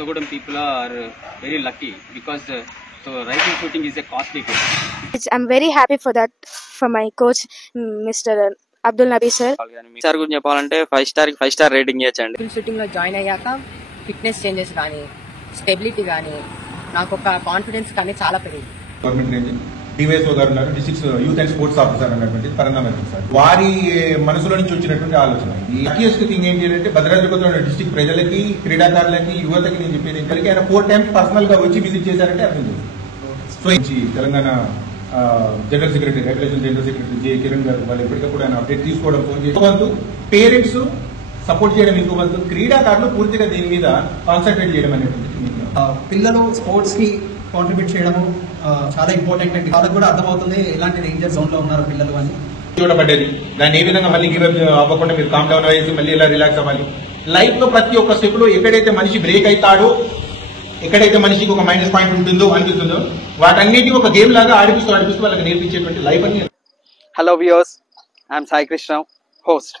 Kottagudem people are very lucky because rifle shooting is a costly game. I'm very happy for that, for my coach, Mr. Abdul Nabi sir. Sir గురించి చెప్పాలంటే 5 star కి 5 star rating ఇవ్వచ్చండి. Rifle shooting లో join అయ్యాక fitness changes కానీ stability కానీ నాకు ఒక confidence కానీ చాలా పెరిగింది. గవర్నమెంట్ రేంజ్ డివైఎస్ఓ గారు ఉన్నారు, district youth and sports officer అన్నటువంటి పరంధామయ్య సార్. వారి మనసులో నుంచి వచ్చినటువంటి ఆలోచన ఈ లక్కీయెస్ట్ థింగ్ ఏంటి అంటే భద్రాద్రి కొత్తగూడెం డిస్ట్రిక్ట్ ప్రజలకి, క్రీడాకారులకి, యువతకి నేను చెప్పేది కలిగి ఆయన 4 times పర్సనల్ గా వచ్చి విజిట్ చేశారంటే అర్థం చేస్తుంది. So Telangana general secretary, regulation general secretary J Kiran garu వాళ్ళు ఎప్పటికప్పుడు ఆయన అప్డేట్ తీసుకోవడం, ఫోన్ చేసి పేరెంట్స్ సపోర్ట్ చేయడం ఇంకోవంతు, క్రీడాకారులు పూర్తిగా దీని మీద కాన్సన్ట్రేట్ చేయడం అనేటువంటి పిల్లలు స్పోర్ట్స్ కి కాంట్రిబ్యూట్ చేయడము చాలా ఇంపార్టెంట్ అండి. వాళ్ళకి కూడా అర్థమవుతుంది ఎలాంటి డేంజర్ జోన్ లో ఉన్నారు పిల్లలు అని. చూడబడ్డది దాన్ని ఏ విధంగా మళ్ళీ గివ్ అవ్వకుండా మీరు కామ్ డౌన్ అయ్యేసి మళ్ళీ ఇలా రిలాక్స్ అవ్వాలి. లైఫ్ లో ప్రతి ఒక్క స్టెప్ లో ఎక్కడైతే మనిషి బ్రేక్ అవుతాడో, ఎక్కడైతే మనిషికి ఒక మైనస్ పాయింట్ ఉంటుందో అనిపిస్తుందో వాటన్నిటి ఒక గేమ్ లాగా ఆడిపిస్తూ వాళ్ళకి నేర్పించేటువంటి లైఫ్ అని. Hello viewers, I'm Sai Krishna, host.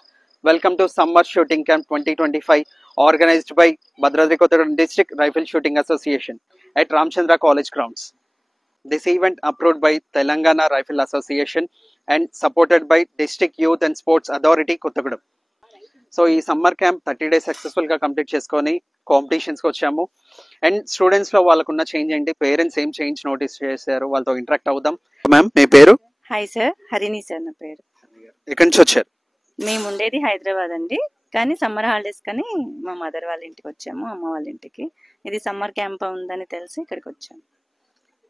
Welcome to Summer Shooting Camp 2025 organized by Bhadradri Kottagudem District Rifle Shooting Association at Ramchandra College grounds. This event approved by Telangana Rifle Association and supported by District Youth and Sports Authority Kottagudem. So ఈ summer camp 30 days successful గా complete చేసుకొని competitions కి వచ్చాము. And students లో వాళ్ళకున్న change ఏంటి, parents ఏం change notice చేశారు, వాళ్ళతో ఇంటరాక్ట్ అవుదాం. మ్యామ్ మీ పేరు? హాయ్ సార్, హరిణి సార్ నా పేరు. ఎక్కడి నుంచి వచ్చారు? మేము ఉండేది హైదరాబాద్ అండి, కానీ సమ్మర్ హాలిడేస్ కానీ మా మదర్ వాళ్ళ ఇంటికి వచ్చాము, అమ్మ వాళ్ళ ఇంటికి. ఇది సమ్మర్ క్యాంప్ ఉందని తెలిసి ఇక్కడికి వచ్చాము.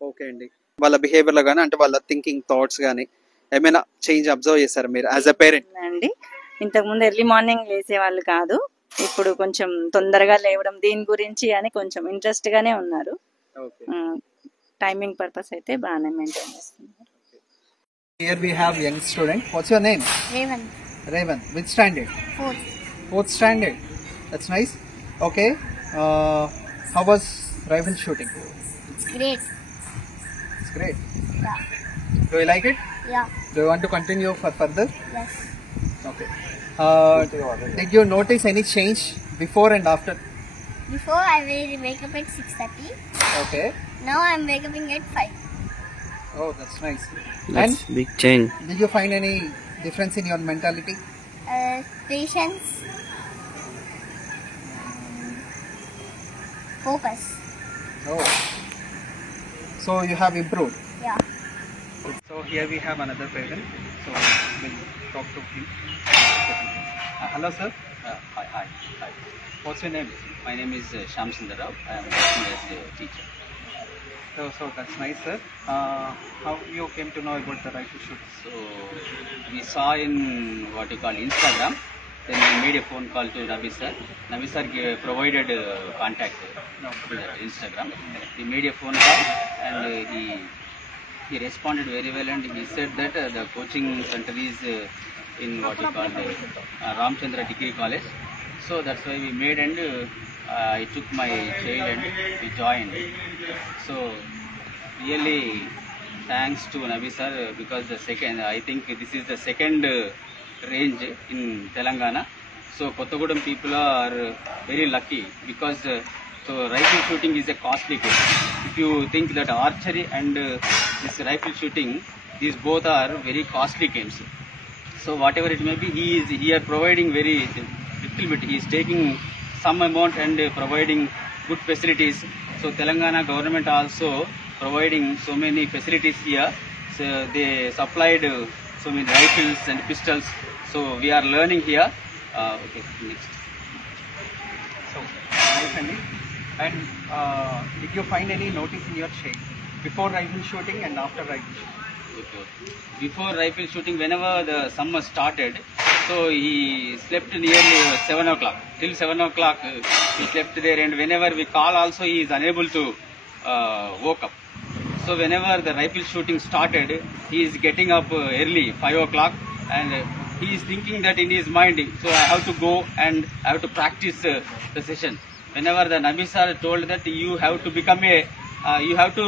ఓకే అండి, వాళ్ళ బిహేవియర్ లో కానీ అంటే వాళ్ళ థింకింగ్ థాట్స్ కానీ ఏమైనా చేంజ్ అబ్జర్వ్ చేశారు మీరు యాజ్ అ పేరెంట్? అండి, ఇంతకుముందు ఎర్లీ మార్నింగ్ లేసేవాళ్ళు కాదు, ఇప్పుడు కొంచెం తొందరగా లేవడం, దీని గురించి అని కొంచెం ఇంట్రెస్ట్ గానే ఉన్నారు. టైమింగ్ పర్పస్ అయితే బాగానే మెయింటైన్ చేస్తున్నారు. Here we have young student. What's your name? Raven. Raven. Which standard? 4th. 4th standard. That's nice. Okay. How was rifle shooting? It's great. It's great. Yeah. Do you like it? Yeah. Do you want to continue for further? Yes. Okay. Did you notice any change before and after? Before I will wake up at 6:30. Okay. Now I'm waking up at 5. Oh, that's nice. That's big change. Did you find any difference in your mentality? Patience. Focus. Oh. So you have improved. Yeah. So here we have another parent. So we'll talk to him. Hello sir. Hi. What's your name? My name is Shyam Sundar Rao. I am working as a teacher. So that's nice sir. How you came to know about the rifle shoot? So we saw in what you call Instagram. Then we made a phone call to Nabi sir. Nabi sir provided contact to that Instagram. We made a phone call and he responded very well, and he said that the coaching center is in what you call Ramchandra Degree College. So that's why we made, and I took my child and we joined. So really thanks to Nabi sir, because I think this is the second range in Telangana. So Kottagudem people are very lucky because rifle shooting is a costly game. If you think that archery and this rifle shooting, these both are very costly games. So whatever it may be, he is here providing very little bit. He is taking some amount and providing good facilities. So Telangana government also providing so many facilities here. So they supplied so many rifles and pistols. So we are learning here. Okay, next. So nice Andy. And did you find any notice in your change before rifle shooting and after rifle shooting? Okay. Before rifle shooting, whenever the summer started, so he slept nearly 7 o'clock. Till 7 o'clock he slept there, and whenever we call also he is unable to woke up. So whenever the rifle shooting started, he is getting up early, 5 o'clock, and he is thinking that in his mind, so I have to go and I have to practice the session. Whenever the Nabi sir told that you have to become a, you have to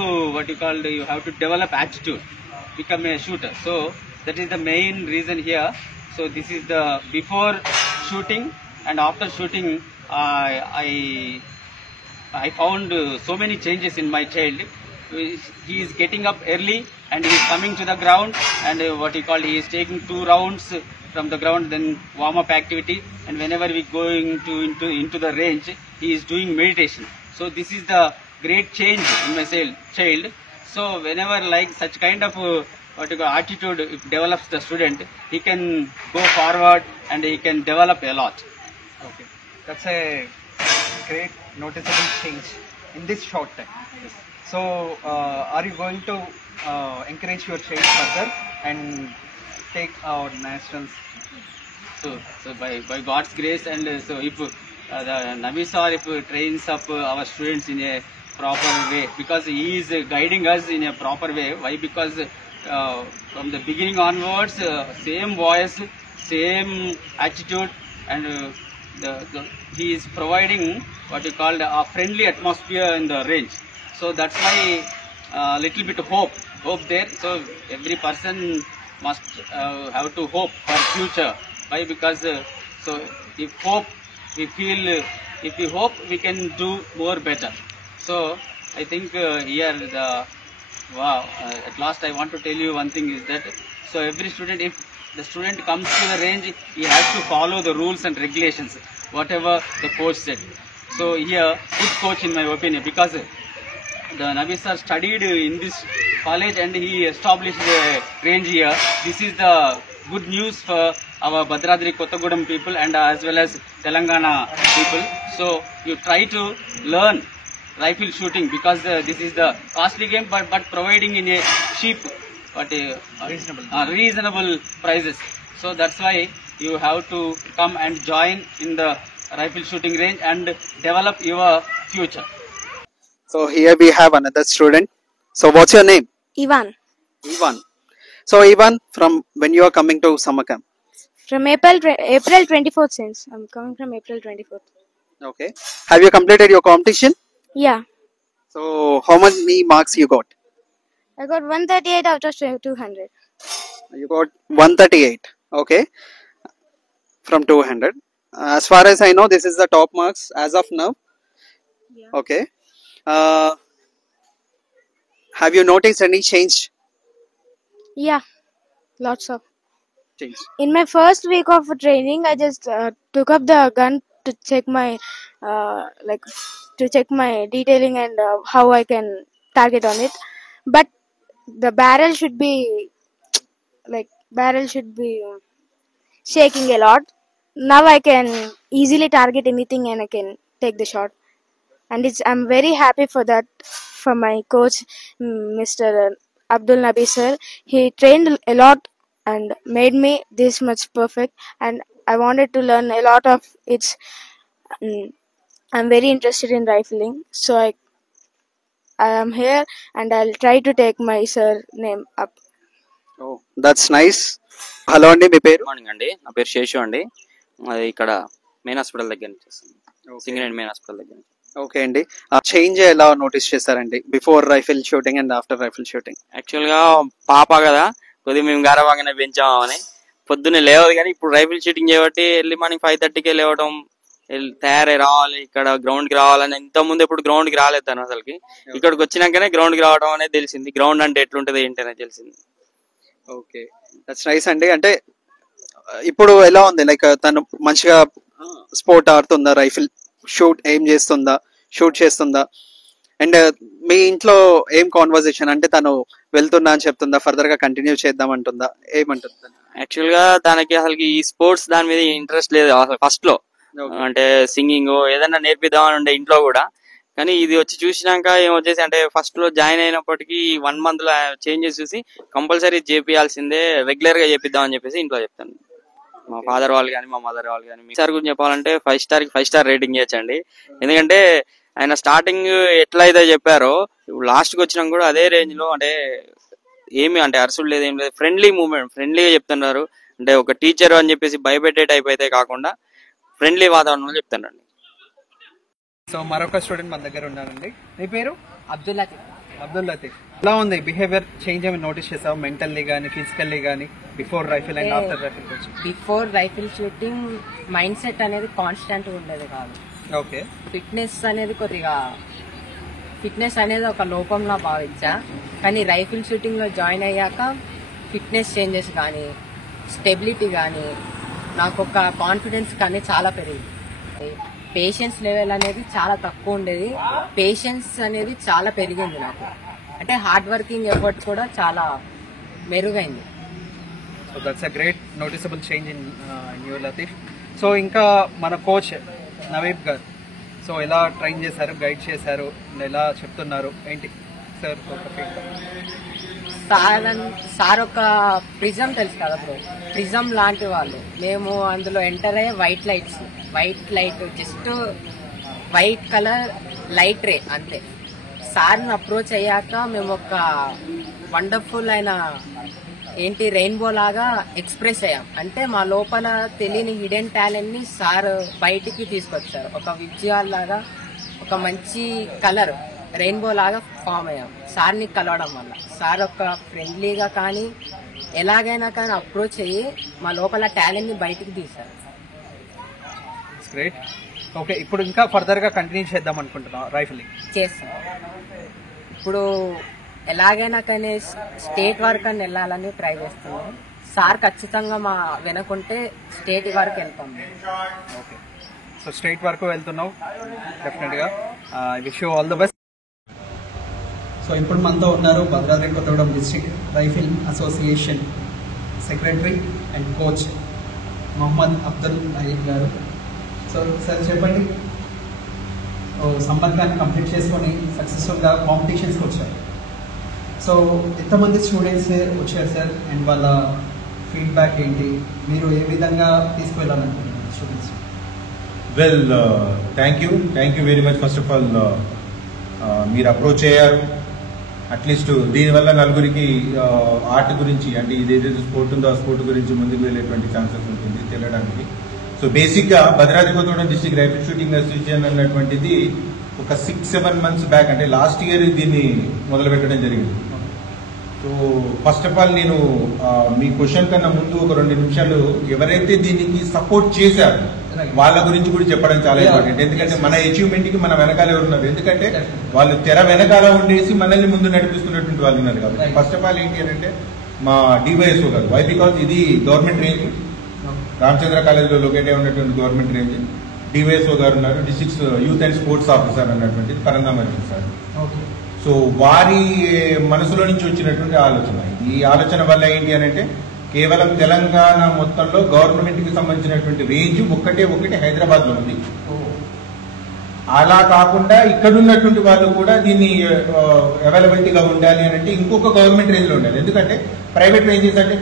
you have to develop attitude, become a shooter. So that is the main reason here. So this is the before shooting and after shooting. I I found so many changes in my child. He is getting up early and he is coming to the ground, and he is taking 2 rounds from the ground, then warm up activity, and whenever we going into the range, he is doing meditation. So this is the great change in my child. So whenever like such kind of attitude develops the student, he can go forward and he can develop a lot. Okay, that's a great noticeable change in this short time. So are you going to encourage your child further and take our nationals? So by God's grace, and so if the Nabi sir if trains up our students in a proper way, because he is guiding us in a proper way. Why? Because from the beginning onwards, same voice, same attitude, and he is providing what you call a friendly atmosphere in the range. So that's why little bit hope there. So every person must have to hope for future. Why? Because so if we hope, we can do more better. So I think here at last I want to tell you one thing is that, so every student, if the student comes to the range, he has to follow the rules and regulations, whatever the coach said. So here, good coach in my opinion, because the Nabi sir studied in this college and he established the range here. This is the good news for our Bhadradri Kottagudem people and as well as Telangana people. So you try to learn rifle shooting, because this is the costly game, but providing in a cheap but reasonable prices. So that's why you have to come and join in the rifle shooting range and develop your future. So here we have another student. So what's your name? Ivan. Ivan. So Ivan, from when you are coming to summer camp? From April 24th since. I'm coming from April 24th. Okay. Have you completed your competition? Yeah. So how many marks you got? I got 138 out of 200. You got 138. Okay. From 200. As far as I know, this is the top marks as of now. Yeah. Okay. Have you noticed any change? Yeah. Lots of. Change. In my first week of training, I just took up the gun to check my detailing and how I can target on it. But the barrel should be shaking a lot. Now I can easily target anything and I can take the shot. And I'm very happy for that, for my coach, Mr. Abdul Nabi sir. He trained a lot and made me this much perfect, and I wanted to learn a lot of it. I'm very interested in rifling, so I am here and I'll try to take my sir name up. Oh, that's nice. Hello అండి, మీ పేరు? Morning అండి, నా పేరు శేషు అండి. అది ఇక్కడ main hospital దగ్గర నుంచి వస్తుంది, సింగరేణి మెయిన్ హాస్పిటల్ దగ్గర నుంచి. ఓకే అండి. ఆ చేంజ్ ఎలా నోటీస్ చేశారండి before rifle shooting and after rifle shooting? యాక్చువల్గా పాప కదా, కొద్దిగా మేము గర్వంగానే పెంచామని పొద్దున్నే లేవదు, కానీ ఇప్పుడు రైఫిల్ షూటింగ్ చేయబట్టి ఎర్లీ మార్నింగ్ 5:30కే లేవడం, తయారై రావాలి, ఇక్కడ గ్రౌండ్ కి రావాలని. ఇంత ముందు ఎప్పుడు గ్రౌండ్ కి రాలేదు తను అసలుకి. ఇక్కడికి వచ్చినాకనే గ్రౌండ్ కి రావడం అనేది తెలిసింది, గ్రౌండ్ అంటే ఎట్లుంటది ఏంటి అనేది తెలిసింది. ఓకే, దట్స్ నైస్ అండి. అంటే ఇప్పుడు ఎలా ఉంది, లైక్ తను మంచిగా స్పోర్ట్ ఆడుతుందా, రైఫిల్ షూట్ చేస్తుందా? అండ్ మీ ఇంట్లో ఏం కాన్వర్సేషన్, అంటే తను వెళ్తున్నా అని చెప్తుందా, ఫర్దర్ గా కంటిన్యూ చేద్దాం అంటుందా, ఏమంటుంది? యాక్చువల్ గా తనకి అసలుకి ఈ స్పోర్ట్స్ దాని మీద ఇంట్రెస్ట్ లేదు అసలు ఫస్ట్ లో. అంటే సింగింగ్ ఏదన్నా నేర్పిద్దామని ఉండే ఇంట్లో కూడా, కానీ ఇది వచ్చి చూసినాక ఏమొచ్చేసి అంటే ఫస్ట్ లో జాయిన్ అయినప్పటికీ 1 month లో చేంజెస్ చూసి కంపల్సరీ చేపియాల్సిందే, రెగ్యులర్ గా చేపిద్దామని చెప్పేసి ఇంట్లో చెప్తాను. మా ఫాదర్ వాళ్ళు కానీ మా మదర్ వాళ్ళు కానీ. మీ సార్ గురించి చెప్పాలంటే 5 స్టార్ కి 5 స్టార్ రేటింగ్ ఇవ్వచ్చండి. ఎందుకంటే ఆయన స్టార్టింగ్ ఎట్లా అయితే చెప్పారో ఇప్పుడు లాస్ట్ కి వచ్చినా కూడా అదే రేంజ్ లో, అంటే ఏమి అంటే అరుసులు లేదు, ఏం లేదు, ఫ్రెండ్లీ మూమెంట్, ఫ్రెండ్లీగా చెప్తున్నారు. అంటే ఒక టీచర్ అని చెప్పేసి భయపెట్టే టైప్ అయితే కాకుండా ఫ్రెండ్లీ వాతావరణంలో చెప్తానండి. సో మరొక స్టూడెంట్ మన దగ్గర ఉన్నారండి. మీ పేరు? అబ్దుల్ లతీఫ్. ఎలా ఉంది బిహేవియర్ చేంజ్ ఏమి నోటీస్ చేసావు, మెంటల్లీ కానీ ఫిజికల్లీ కానీ, before rifle and after rifle? Before rifle shooting mind set అనేది కాన్స్టెంట్ ఉండేది కాదు. ఓకే. ఫిట్నెస్ అనేది కొద్దిగా ఫిట్నెస్ అనేది ఒక లోపంలా భావించా, కానీ రైఫిల్ షూటింగ్లో జాయిన్ అయ్యాక ఫిట్నెస్ చేంజెస్ కానీ స్టెబిలిటీ కానీ నాకు ఒక కాన్ఫిడెన్స్ కానీ చాలా పెరిగింది. పేషెన్స్ లెవెల్ అనేది చాలా తక్కువ ఉండేది, పేషెన్స్ అనేది చాలా పెరిగింది నాకు. అంటే హార్డ్ వర్కింగ్ ఎఫర్ట్ కూడా చాలా మెరుగైంది. So that's a great noticeable change in you Latheef. So ఇంకా మన కోచ్ నవీబ్ గారు, సో ఎలా ట్రైన్ చేశారు, గైడ్ చేశారు, ఎలా చెప్తున్నారు ఏంటి సార్ ఒక ఫీడ్బ్యాక్? సార్ ఒక ప్రిజం తెలుసు కదా బ్రో, ప్రిజం లాంటి వాళ్ళు. మేము అందులో ఎంటర్ అయ్యే white light just white colour light ray అంతే. సార్ని అప్రోచ్ అయ్యాక మేము ఒక వండర్ఫుల్ అయిన రెయిన్బో లాగా ఎక్స్ప్రెస్ అయ్యాం. అంటే మా లోపల తెలియని హిడెన్ టాలెంట్ ని సార్ బయటికి తీసుకొచ్చారు. ఒక విజయాల లాగా ఒక మంచి కలర్ రెయిన్బో లాగా ఫామ్ అయ్యాం సార్ని కలవడం వల్ల. సార్ ఒక ఫ్రెండ్లీగా కానీ ఎలాగైనా కానీ అప్రోచ్ అయ్యి మా లోపల టాలెంట్ ని బయటికి తీశారు. గ్రేట్. ఓకే, ఇప్పుడు ఇంకా ఫర్దర్ గా కంటిన్యూ చేద్దాం అనుకుంటున్నాం రైఫిలింగ్? చేస్తాం. ఇప్పుడు ఎలాగైనా కానీ స్టేట్ వరకు అని వెళ్ళాలని ట్రై చేస్తున్నాం. సార్ ఖచ్చితంగా మా వెనకుంటే స్టేట్ వరకు వెళ్తాం. ఓకే, సో స్టేట్ వరకు వెళ్తున్నావు డెఫినెట్ గా. Wish you all the best. So ఇప్పుడు మనతో ఉన్నారు Bhadradri Kothagudem district rifle association secretary and coach Mohammed Abdul Nayeeb garu. So sir చెప్పండి, సమ్మర్ క్యాంప్ కంప్లీట్ చేసుకొని సక్సెస్ఫుల్గా కాంపిటీషన్స్కి వచ్చారు. సో ఎంతమంది స్టూడెంట్స్ వచ్చారు సార్, అండ్ వాళ్ళ ఫీడ్బ్యాక్ ఏంటి, మీరు ఏ విధంగా తీసుకువెళ్ళాలనుకుంటున్నారు students? Well, thank you very much. First of all మీరు అప్రోచ్ అయ్యారు. అట్లీస్ట్ దీనివల్ల నలుగురికి ఆర్ట్ గురించి, అంటే ఇదేదైతే స్పోర్ట్ ఉందో ఆ స్పోర్ట్ గురించి ముందుకు వెళ్ళేటువంటి ఛాన్సెస్ ఉంటుంది తెలియడానికి. సో బేసిక్గా Bhadradri Kothagudem district rifle shooting association అన్నటువంటిది ఒక 6-7 months బ్యాక్, అంటే లాస్ట్ ఇయర్ దీన్ని మొదలుపెట్టడం జరిగింది. సో ఫస్ట్ ఆఫ్ ఆల్ నేను మీ క్వశ్చన్ కన్నా ముందు ఒక 2 నిమిషాలు ఎవరైతే దీనికి సపోర్ట్ చేశారు వాళ్ళ గురించి కూడా చెప్పడం చాలా ఇంపార్టెంట్. ఎందుకంటే మన అచీవ్మెంట్ కి మన వెనకాల ఎవరున్నారు, ఎందుకంటే వాళ్ళు తెర వెనకాల ఉండేసి మనల్ని ముందు నడిపిస్తున్నటువంటి వాళ్ళు ఉన్నారు. కాబట్టి ఫస్ట్ ఆఫ్ ఆల్ ఏంటి అంటే మా డివైఎస్ఓ గారు. వై? బికాజ్ ఇది గవర్నమెంట్ రేంజ్, రామచంద్ర కాలేజీలో లొకేట్ అయి ఉన్నటువంటి గవర్నమెంట్ రేంజ్. డివైఎస్ఓ గారు ఉన్నారు, district youth and sports officer అన్నటువంటిది పరంధామర్జీ సార్. సో వారి మనసులో నుంచి వచ్చినటువంటి ఆలోచన, ఈ ఆలోచన వల్ల ఏంటి అని అంటే కేవలం తెలంగాణ మొత్తంలో గవర్నమెంట్ కి సంబంధించినటువంటి రేంజ్ ఒకటి హైదరాబాద్ లో ఉంది. అలా కాకుండా ఇక్కడ ఉన్నటువంటి వాళ్ళు కూడా దీన్ని అవైలబిలిటీగా ఉండాలి అని అంటే ఇంకొక గవర్నమెంట్ రేంజ్ లో ఉండాలి. ఎందుకంటే ప్రైవేట్ రేంజెస్ అంటే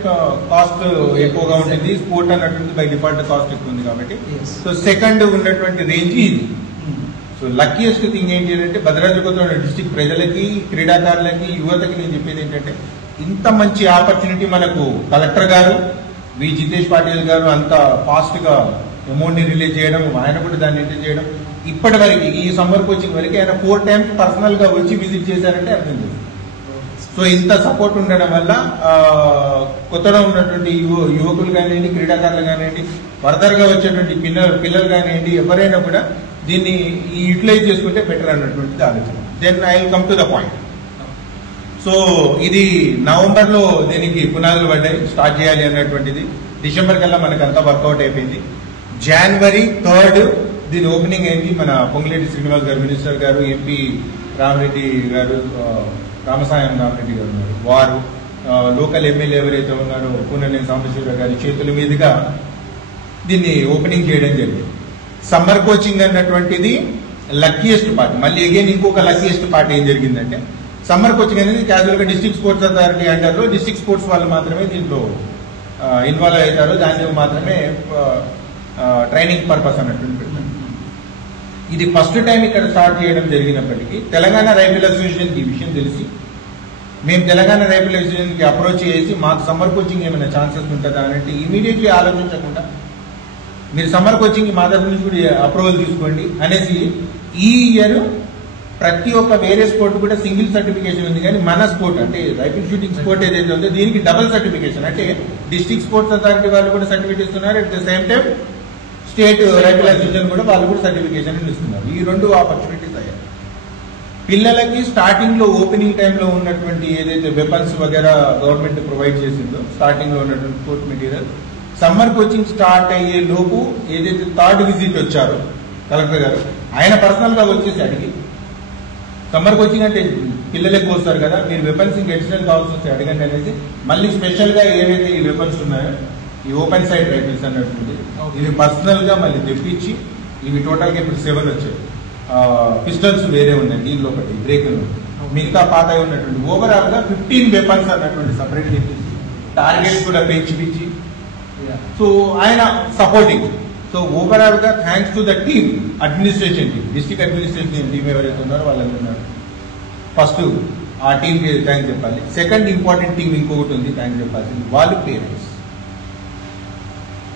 కాస్ట్ ఎక్కువగా ఉంటుంది, స్పోర్ట్ అన్నటువంటి బై డిఫాల్ట్ కాస్ట్ ఎక్కువ ఉంది కాబట్టి. సో సెకండ్ ఉన్నటువంటి రేంజ్ ఇది. సో లక్కీయెస్ట్ థింగ్ ఏంటి అంటే భద్రాద్రి కొత్తగూడెం డిస్ట్రిక్ట్ ప్రజలకి, క్రీడాకారులకి, యువతకి నేను చెప్పేది ఏంటంటే ఇంత మంచి ఆపర్చునిటీ మనకు కలెక్టర్ గారు వి జితేష్ పాటిల్ గారు అంత ఫాస్ట్ గా అమౌంట్ ని రిలీజ్ చేయడం, ఆయన కూడా దాన్ని ఎంటర్ చేయడం. ఇప్పటి వరకు ఈ సమ్మర్ కోచింగ్ వరకు ఆయన 4 times పర్సనల్ గా వచ్చి విజిట్ చేశారంటే అర్థం చేస్తుంది. సో ఇంత సపోర్ట్ ఉండడం వల్ల కొత్తగా ఉన్నటువంటి యువకులు కానివ్వండి, క్రీడాకారులు కానివ్వండి, ఫర్దర్ గా వచ్చేటువంటి పిల్లలు కానివ్వండి, ఎవరైనా కూడా దీన్ని యూటిలైజ్ చేసుకుంటే బెటర్ అన్నటువంటిది ఆలోచన. Then I will come to the point. So ఇది నవంబర్ లో దీనికి పునాదులు పడ్డాయి, స్టార్ట్ చేయాలి అన్నటువంటిది. డిసెంబర్ కల్లా మనకు అంతా వర్కౌట్ అయిపోయింది. January 3rd దీని ఓపెనింగ్ అయింది. మన పొంగులేటి శ్రీనివాస్ గారు, మినిస్టర్ గారు, ఎంపీ రామరెడ్డి గారు, రామసాయం రామరెడ్డి గారు ఉన్నారు, వారు లోకల్ ఎమ్మెల్యే ఎవరైతే ఉన్నారో కూననేని సాంబశివరావు గారి చేతుల మీదుగా దీన్ని ఓపెనింగ్ చేయడం జరిగింది. సమ్మర్ కోచింగ్ అన్నటువంటిది లక్కీయెస్ట్ పార్ట్. మళ్ళీ అగైన్ ఇంకొక లక్కీయెస్ట్ పార్ట్ ఏం జరిగిందంటే సమ్మర్ కోచింగ్ అనేది క్యాజువల్ గా డిస్ట్రిక్ట్ స్పోర్ట్స్ అథారిటీ అంటారు, డిస్ట్రిక్ట్ స్పోర్ట్స్ వాళ్ళు మాత్రమే దీంట్లో ఇన్వాల్వ్ అవుతారు, దాన్ని మాత్రమే ట్రైనింగ్ పర్పస్ అన్నటువంటి పెట్టారు. ఇది ఫస్ట్ టైం ఇక్కడ స్టార్ట్ చేయడం జరిగినప్పటికీ తెలంగాణ రైఫిల్ అసోసియేషన్కి ఈ విషయం తెలిసి మేము తెలంగాణ రైఫిల్ అసోసియేషన్కి అప్రోచ్ చేసి మాకు సమ్మర్ కోచింగ్ ఏమైనా ఛాన్సెస్ ఉంటుందా అంటే ఇమీడియట్లీ ఆలోచించకుండా మీరు సమ్మర్ కోచింగ్ మా దగ్గర నుంచి కూడా అప్రూవల్ తీసుకోండి అనేసి ఈ ఇయర్ ప్రతి ఒక్క వేరే స్పోర్ట్ కూడా సింగిల్ సర్టిఫికేషన్ ఉంది, కానీ మన స్పోర్ట్ అంటే రైఫిల్ షూటింగ్ స్పోర్ట్ ఏదైతే ఉందో దీనికి డబుల్ సర్టిఫికేషన్. అంటే డిస్ట్రిక్ట్ స్పోర్ట్స్ అథారిటీ వాళ్ళు కూడా సర్టిఫికేట్ ఇస్తున్నారు, at the same time state rifle association కూడా వాళ్ళు కూడా సర్టిఫికేషన్ ఇస్తున్నారు. ఈ 2 ఆపర్చునిటీస్ అయ్యాయి. పిల్లలకి స్టార్టింగ్ లో ఓపెనింగ్ టైంలో ఉన్నటువంటి ఏదైతే వెపన్స్ వగేరా గవర్నమెంట్ ప్రొవైడ్ చేసిందో స్టార్టింగ్ లో ఉన్నటువంటి sports material summer coaching start అయ్యే లోపు ఏదైతే థర్డ్ విజిట్ వచ్చారో కలెక్టర్ గారు ఆయన పర్సనల్ గా వచ్చేసి అడిగి సమ్మర్ కోచింగ్ అంటే పిల్లలు ఎక్కువ వస్తారు కదా, మీరు వెపన్స్ ఇంకా ఎడిషనల్ కావాల్సి వస్తే అడగండి అనేసి మళ్ళీ స్పెషల్ గా ఏవైతే ఈ వెపన్స్ ఉన్నాయో ఈ ఓపెన్ సైడ్ రైఫిల్స్ అన్నటువంటి ఇవి పర్సనల్ గా మళ్ళీ తెప్పించి ఇవి టోటల్ గా ఇప్పుడు 7 వచ్చాయి. పిస్టల్స్ వేరే ఉన్నాయి, దీనిలో ఒకటి బ్రేక్ మిగతా పాత ఉన్నటువంటి ఓవరాల్ గా 15 వెపన్స్ అన్నటువంటి సపరేట్ తెప్పించి టార్గెట్స్ కూడా పెంచిపించి సో ఆయన సపోర్టింగ్. సో ఓవరాల్ గా thanks to the team, administration team, district administration team ఎవరైతే ఉన్నారో వాళ్ళందరూ ఉన్నారు. ఫస్ట్ ఆ టీంకి థ్యాంక్స్ చెప్పాలి. సెకండ్ ఇంపార్టెంట్ టీం ఇంకొకటి ఉంది థ్యాంక్స్ చెప్పాల్సింది, వాళ్ళు పేరెంట్స్.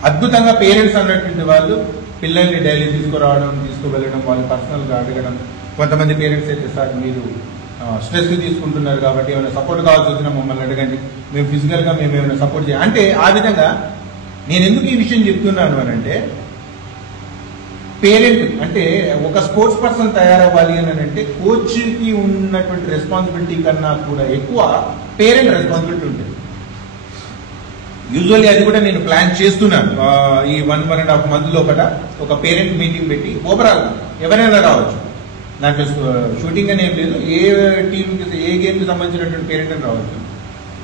అద్భుతంగా పేరెంట్స్ అన్నటువంటి వాళ్ళు పిల్లల్ని డైలీ తీసుకురావడం, తీసుకువెళ్ళడం, వాళ్ళు పర్సనల్గా అడగడం. కొంతమంది పేరెంట్స్ అయితే సార్ మీరు స్ట్రెస్ తీసుకుంటున్నారు కాబట్టి ఏమైనా సపోర్ట్ కావాల్సి వచ్చినా మమ్మల్ని అడగండి, మేము ఫిజికల్గా మేము ఏమైనా సపోర్ట్ చేయాలి అంటే. ఆ విధంగా నేను ఎందుకు ఈ విషయం చెప్తున్నాను అని అంటే, పేరెంట్ అంటే ఒక స్పోర్ట్స్ పర్సన్ తయారవ్వాలి అని అంటే కోచ్కి ఉన్నటువంటి రెస్పాన్సిబిలిటీ కన్నా కూడా ఎక్కువ పేరెంట్ రెస్పాన్సిబిలిటీ ఉంటుంది. యూజువల్లీ అది కూడా నేను ప్లాన్ చేస్తున్నాను. ఈ 1.5 month లోపల ఒక పేరెంట్ మీటింగ్ పెట్టి ఓవరాల్ ఎవరైనా రావచ్చు, దాంట్లో షూటింగ్ అని ఏం లేదు, ఏ టీంకి ఏ గేమ్కి సంబంధించినటువంటి పేరెంట్ అని రావచ్చు.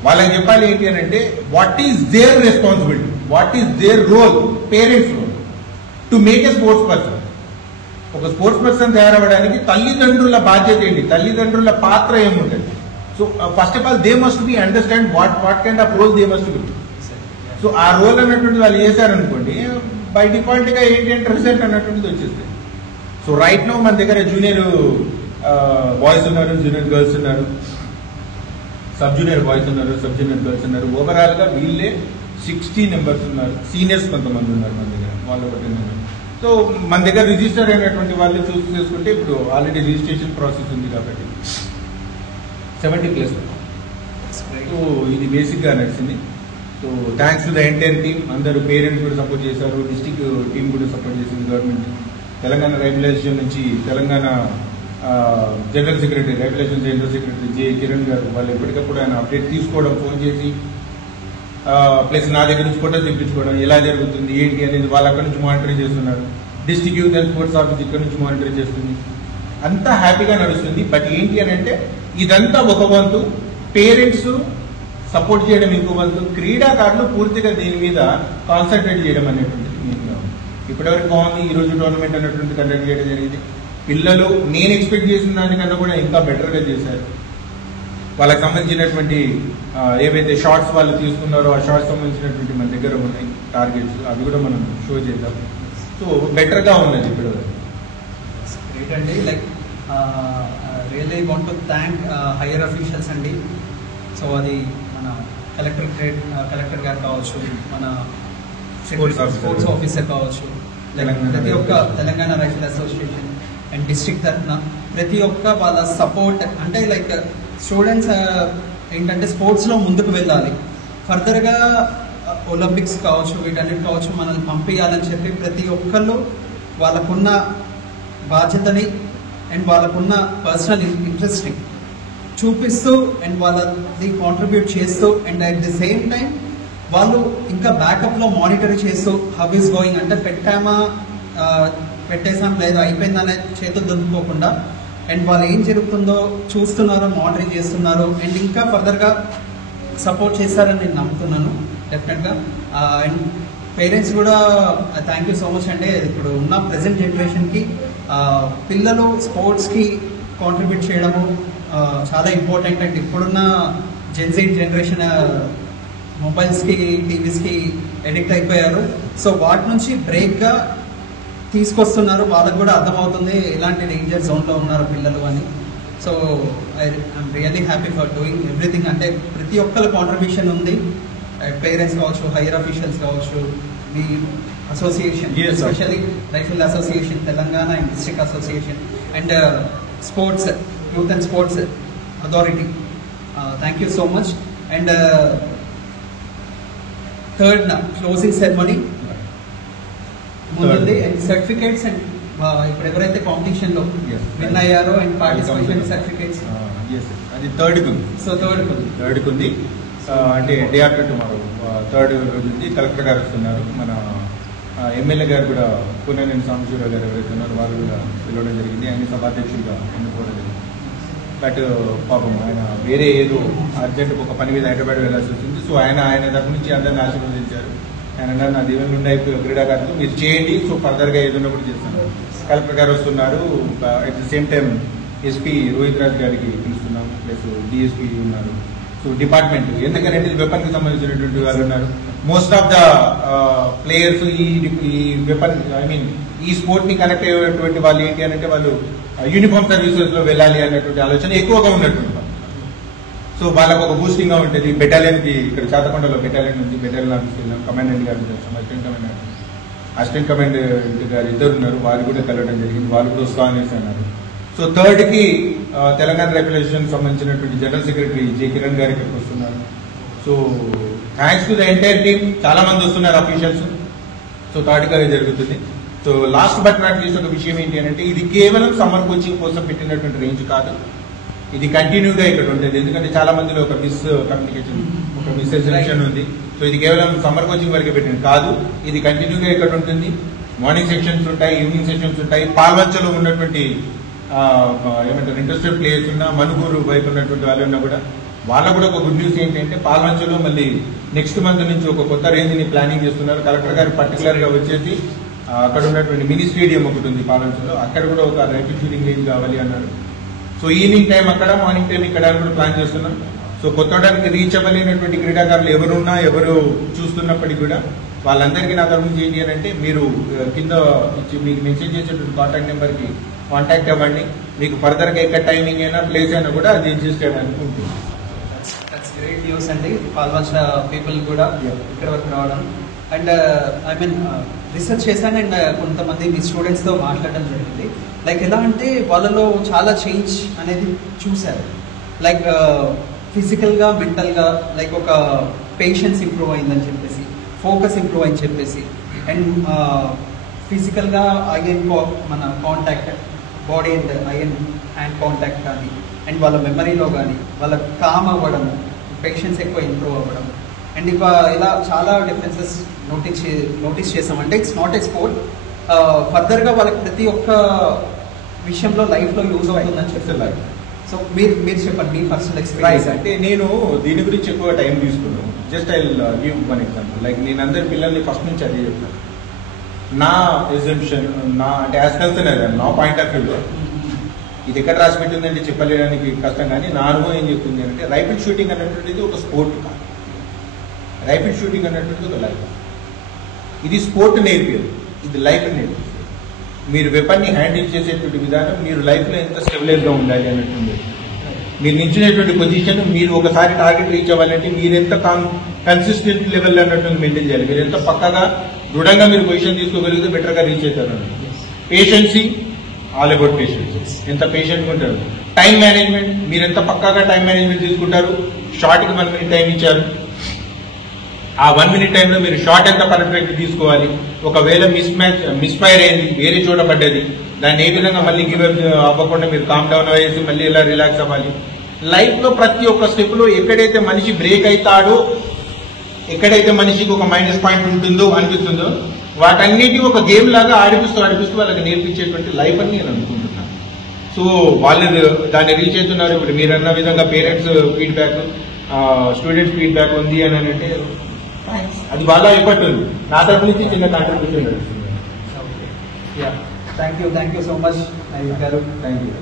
వాళ్ళకి చెప్పాలి ఏంటి అని అంటే what is their responsibility, what is their role, parents role to make a sports person. ఒక స్పోర్ట్స్ పర్సన్ తయారవ్వడానికి తల్లిదండ్రుల బాధ్యత ఏంటి, తల్లిదండ్రుల పాత్ర ఏముంటుంది. So first of all they must be understand what kind of role they must be. So ఆ role అన్నటువంటి వాళ్ళు చేశారనుకోండి, బై డిఫాల్ట్ గా ఏంటి అంటే రిజల్ట్ అన్నటువంటిది వచ్చేస్తుంది. సో రైట్ నో మన దగ్గర జూనియర్ బాయ్స్ ఉన్నారు, జూనియర్ గర్ల్స్ ఉన్నారు, సబ్ జూనియర్ బాయ్స్ ఉన్నారు, సబ్ జూనియర్ గర్ల్స్ ఉన్నారు. ఓవరాల్ గా వీళ్ళే 60 members ఉన్నారు. సీనియర్స్ కొంతమంది ఉన్నారు మన దగ్గర, వాళ్ళు ఒకటి. సో మన దగ్గర రిజిస్టర్ అయినటువంటి వాళ్ళు చూస్ చేసుకుంటే ఇప్పుడు ఆల్రెడీ రిజిస్ట్రేషన్ ప్రాసెస్ ఉంది కాబట్టి 70+. సో ఇది బేసిక్ గా నడిచింది. So thanks to the entire team, అందరూ పేరెంట్స్ కూడా సపోర్ట్ చేశారు, డిస్ట్రిక్ట్ టీం కూడా సపోర్ట్ చేసింది, గవర్నమెంట్. తెలంగాణ రైఫిల్ నుంచి Telangana general secretary, rifle general secretary J Kiran garu, వాళ్ళు ఎప్పటికప్పుడు ఆయన అప్డేట్ తీసుకోవడం, ఫోన్ చేసి ప్లస్ నా దగ్గర నుంచి ఫోటోస్ తెప్పించుకోవడం, ఎలా జరుగుతుంది ఏంటి అనేది వాళ్ళు అక్కడ నుంచి మానిటరింగ్ చేస్తున్నారు. District youth and sports office ఇక్కడ నుంచి మానిటరింగ్ చేస్తుంది. అంతా హ్యాపీగా నడుస్తుంది. బట్ ఏంటి అని అంటే ఇదంతా ఒక వంతు, పేరెంట్స్ సపోర్ట్ చేయడం ఇంకో వంతు, క్రీడాకారులు పూర్తిగా దీని మీద కాన్సన్ట్రేట్ చేయడం అనేటువంటిది మెయిన్గా ఉంది. ఇప్పటివరకు బాగుంది. ఈ రోజు టోర్నమెంట్ అనేటువంటి కండక్ట్ చేయడం జరిగింది. పిల్లలు నేను ఎక్స్పెక్ట్ చేసిన దానికన్నా కూడా ఇంకా బెటర్గా చేశారు. వాళ్ళకి సంబంధించినటువంటి ఏవైతే షార్ట్స్ వాళ్ళు తీసుకున్నారో ఆ షార్ట్స్ సంబంధించినటువంటి మన దగ్గర ఉన్నాయి టార్గెట్స్, అవి కూడా మనం షో చేద్దాం. సో బెటర్గా ఉన్నది ఇప్పుడు. గ్రేట్ అండి. Like really want to thank higher officials అండి. సో అది మన కలెక్టర్ గారు కావచ్చు, మన స్పోర్ట్స్ ఆఫీసర్ కావచ్చు, ప్రతి ఒక్క Telangana rifle association and district తరఫున ప్రతి ఒక్క వాళ్ళ సపోర్ట్. అంటే లైక్ స్టూడెంట్స్ ఏంటంటే స్పోర్ట్స్లో ముందుకు వెళ్ళాలి, ఫర్దర్గా ఒలింపిక్స్ కావచ్చు, వీటన్నిటి కావచ్చు మనల్ని పంపించాలని చెప్పి ప్రతి ఒక్కళ్ళు వాళ్ళకున్న బాధ్యతని అండ్ వాళ్ళకున్న పర్సనల్ ఇంట్రెస్ట్ని చూపిస్తూ అండ్ వాళ్ళది కాంట్రిబ్యూట్ చేస్తూ and at the same time వాళ్ళు ఇంకా బ్యాకప్లో మానిటర్ చేస్తూ హౌ ఈస్ గోయింగ్, అంటే పెట్టేసాం లేదా అయిపోయిందనే చేతులు దులుపుకోకుండా అండ్ వాళ్ళు ఏం జరుగుతుందో చూస్తున్నారు, మానిటరింగ్ చేస్తున్నారు అండ్ ఇంకా ఫర్దర్గా సపోర్ట్ చేస్తారని నేను నమ్ముతున్నాను డెఫినెట్గా. అండ్ పేరెంట్స్ కూడా థ్యాంక్ యూ సో మచ్ అండి. ఇప్పుడు ఉన్న ప్రజెంట్ జనరేషన్కి పిల్లలు స్పోర్ట్స్కి కాంట్రిబ్యూట్ చేయడము చాలా ఇంపార్టెంట్. అండ్ ఇప్పుడున్న జెన్జీ జనరేషన్ మొబైల్స్కి, టీవీస్కి అడిక్ట్ అయిపోయారు. సో వాటి నుంచి బ్రేక్గా తీసుకొస్తున్నారు, వాళ్ళకు కూడా అర్థమవుతుంది ఎలాంటి డేంజర్ జోన్లో ఉన్నారు పిల్లలు అని. So I'm really happy for doing everything. అంటే ప్రతి ఒక్కరి కాంట్రిబ్యూషన్ ఉంది, పేరెంట్స్ కావచ్చు, హైయర్ అఫీషియల్స్ కావచ్చు, మీ association especially rifle association Telangana and district association and sports youth and sports authority, thank you so much. And third closing ceremony ముందుంది and certificates and ఇప్పుడు ఎవరైతే కాంపిటీషన్ లో విన్ అయ్యారో అండ్ పార్టిసిపేషన్ సర్టిఫికేట్స్ అది థర్డ్కి ఉంది. So థర్డ్కి ఉంది. అంటే డే ఆఫ్టర్ టుమారో థర్డ్ రోజు ఉంది. కలెక్టర్ గారు వస్తున్నారు, మన ఎమ్మెల్యే గారు కూడా పూర్ణనేని సాంబశివరావు గారు ఎవరైతే ఉన్నారో వారు కూడా పిలవడం జరిగింది. ఆయన సభాధ్యక్షులుగా ఎన్నుకోవడం జరిగింది. బట్ పాపం ఆయన వేరే ఏదో అర్జెంట్ ఒక పని మీద హైదరాబాద్ వెళ్ళాల్సి వచ్చింది. సో ఆయన తరఫు నుంచి అందరిని ఆశీర్వదించారు. ఆయన అన్నారు, నా దీవెనలు ఉన్నాయి క్రీడాకారులు, మీరు చేయండి, సో ఫర్దర్గా ఏదైనా కూడా చేస్తాను. కలెక్టర్ గారు వస్తున్నారు. At the same time SP Rohit Raj గారికి పిలుస్తున్నాం, ప్లస్ డిఎస్పీ ఉన్నారు. సో డిపార్ట్మెంట్ ఎందుకంటే వెపన్ కి సంబంధించినటువంటి వాళ్ళు ఉన్నారు. మోస్ట్ ఆఫ్ ద ప్లేయర్స్ ఈ వెపన్ ఈ స్పోర్ట్ ని కనెక్ట్ అయ్యేటువంటి వాళ్ళు ఏంటి అని అంటే వాళ్ళు యూనిఫామ్ సర్వీసెస్ లో వెళ్ళాలి అనేటువంటి ఆలోచన ఎక్కువగా ఉన్నటువంటి. సో వాళ్ళకు ఒక బూస్టింగ్ గా ఉంటుంది. బెటాలియన్ కి ఇక్కడ చాతకొండలో బెటాలియన్ ఉంది, బెటాలియన్ ఆఫీస్కి వెళ్ళాం. కమాండెంట్ గారు అసిస్టెంట్ కమాండెంట్ గారు ఇద్దరు ఉన్నారు, వారు కూడా కలవడం జరిగింది. వాళ్ళు కూడా వస్తా అనేసి అన్నారు. సో థర్డ్ కి తెలంగాణ రెగ్యులేషన్ సంబంధించినటువంటి జనరల్ సెక్రటరీ జే కిరణ్ గారు ఇక్కడికి వస్తున్నారు. So thanks to the entire team, చాలా మంది వస్తున్నారు అఫీషియల్స్. సో థర్డ్ గా జరుగుతుంది. So last but not least ఒక విషయం ఏంటి అంటే ఇది కేవలం సమ్మర్ కోచింగ్ కోసం పెట్టినటువంటి రేంజ్ కాదు, ఇది కంటిన్యూగా ఇక్కడ ఉంటుంది. ఎందుకంటే చాలా మందిలో ఒక మిస్ కమ్యూనికేషన్, ఒక మిస్అన్సెప్షన్ ఉంది. సో ఇది కేవలం సమ్మర్ కోచింగ్ వరకే పెట్టింది కాదు, ఇది కంటిన్యూగా ఇక్కడ ఉంటుంది. మార్నింగ్ సెక్షన్స్ ఉంటాయి, ఈవినింగ్ సెక్షన్స్ ఉంటాయి. పాల్వంచలో ఉన్నటువంటి ఏమంటారు ఇంట్రెస్టెడ్ ప్లేయర్స్ ఉన్నా, మనుగూరు వైపు ఉన్నటువంటి వాళ్ళు ఉన్నా కూడా వాళ్ళకు కూడా ఒక గుడ్ న్యూస్ ఏంటంటే పాల్వంచలో మళ్ళీ నెక్స్ట్ మంత్ నుంచి ఒక కొత్త రేంజ్ ని ప్లానింగ్ చేస్తున్నారు. కలెక్టర్ గారు పర్టికులర్ గా వచ్చేసి అక్కడ ఉన్నటువంటి మినీ స్టేడియం ఒకటి ఉంది పాల్వంచలో, అక్కడ కూడా ఒక రైఫిల్ షూటింగ్ రేంజ్ కావాలి అన్నారు. సో ఈవినింగ్ టైం అక్కడ, మార్నింగ్ టైం ఇక్కడ కూడా ప్లాన్ చేస్తున్నాం. సో కొత్తడానికి రీచ్ అవ్వలేనటువంటి క్రీడాకారులు ఎవరున్నా, ఎవరు చూస్తున్నప్పటికీ కూడా వాళ్ళందరికీ నా తరఫు నుంచి ఏంటి అని అంటే మీరు కింద మీకు మెసేజ్ చేసేటువంటి కాంటాక్ట్ నెంబర్కి కాంటాక్ట్ అవ్వండి. మీకు ఫర్దర్గా ఎక్కడ టైమింగ్ అయినా ప్లేస్ అయినా కూడా అది అడ్జస్ట్ చేయడానికి ఉంటుంది. దట్స్ గ్రేట్ న్యూస్ అండి. పాల్వంచ పీపుల్ కూడా ఇక్కడ వరకు రావడం. అండ్ ఐ మీన్ రీసెర్చ్ చేశాను అండ్ కొంతమంది మీ స్టూడెంట్స్తో మాట్లాడడం జరిగింది. లైక్ ఎలా అంటే వాళ్ళలో చాలా చేంజ్ అనేది చూశారు. లైక్ ఫిజికల్గా, మెంటల్గా, లైక్ ఒక పేషెన్స్ ఇంప్రూవ్ అయిందని చెప్పేసి, ఫోకస్ ఇంప్రూవ్ అయిందని చెప్పేసి, అండ్ ఫిజికల్గా ఐఎన్ మన కాంటాక్ట్, బాడీ అండ్ ఐఎన్ హ్యాండ్ కాంటాక్ట్ కానీ, అండ్ వాళ్ళ మెమరీలో కానీ వాళ్ళ కామ్ అవ్వడం, పేషెన్స్ ఎక్కువ ఇంప్రూవ్ అవ్వడం. అండ్ ఇలా చాలా డిఫరెన్సెస్ నోటీస్ చేసామంటే ఇట్స్ నాట్ ఏ స్పోర్ట్, ఫర్దర్గా వాళ్ళకి ప్రతి ఒక్క విషయంలో లైఫ్లో యూజ్ అవుతుందని చెప్తున్నారు. సో మీరు చెప్పండి మీ పర్సనల్ ఎక్స్పీరియన్స్. అంటే నేను దీని గురించి ఎక్కువ టైం తీసుకున్నాను. Just I give one example. Like నేను అందరి పిల్లల్ని ఫస్ట్ నుంచి అదే చెప్తాను. నా ఎగ్జంప్షన్, నా అంటే యాజ్ కన్సర్న్ నా పాయింట్ ఆఫ్ వ్యూలో ఇది ఎక్కడ రాసి పెట్టిందంటే చెప్పలేడానికి కష్టం, కానీ నా అనుభవం ఏం చెప్తుంది అంటే రైఫిల్ షూటింగ్ అనేటువంటిది ఒక స్పోర్ట్ కాదు. రైఫిల్ షూటింగ్ అనేటువంటిది ఒక లైఫ్. ఇది స్పోర్ట్ నేర్పేది, ఇది లైఫ్ నేర్పేది. మీరు వెపన్ని హ్యాండిల్ చేసేటువంటి విధానం, మీరు లైఫ్లో ఎంత స్టెబిలైజ్గా ఉండాలి అన్నట్టుంది. మీరు నిల్చునేటువంటి పొజిషన్, మీరు ఒకసారి టార్గెట్ రీచ్ అవ్వాలంటే మీరు ఎంత కన్సిస్టెంట్ లెవెల్ అన్నట్టు మెయింటైన్ చేయాలి. మీరు ఎంత పక్కగా దృఢంగా మీరు పొజిషన్ తీసుకోగలిగితే బెటర్గా రీచ్ అవుతారు. పేషెన్సీ, ఆల్ అబౌట్ పేషెన్స్. ఎంత పేషెంట్గా ఉంటారు. టైం మేనేజ్మెంట్, మీరు ఎంత పక్కాగా టైం మేనేజ్మెంట్ తీసుకుంటారు. షార్ట్కి 1 minute టైం ఇచ్చారు, ఆ 1 minute టైంలో మీరు షార్ట్ ఎంత పర్ఫెక్ట్ తీసుకోవాలి. ఒకవేళ మిస్ఫైర్ అయింది, వేరే చోట పడ్డది, దాన్ని ఏ విధంగా మళ్ళీ గివ్ అప్ అవ్వకుండా మీరు కామ్ డౌన్ అయ్యేసి మళ్ళీ ఎలా రిలాక్స్ అవ్వాలి. లైఫ్లో ప్రతి ఒక్క స్టెప్లో ఎక్కడైతే మనిషి బ్రేక్ అవుతాడో, ఎక్కడైతే మనిషికి ఒక మైనస్ పాయింట్ ఉంటుందో అనిపిస్తుందో, వాటన్నిటి ఒక గేమ్ లాగా ఆడిపిస్తూ వాళ్ళకి నేర్పించేటువంటి లైఫ్ అని నేను అనుకుంటున్నాను. సో వాళ్ళు దాన్ని రీచ్ అవుతున్నారు. ఇప్పుడు మీరు అన్న విధంగా పేరెంట్స్ ఫీడ్బ్యాక్, స్టూడెంట్స్ ఫీడ్బ్యాక్ ఉంది అని అంటే అది వాళ్ళ ఎఫర్ట్ ఉంది. నా తరఫు నుంచి చిన్న కాంట్రిబ్యూషన్ నడుస్తుంది. థ్యాంక్ యూ సో మచ్ గారు. Thank you.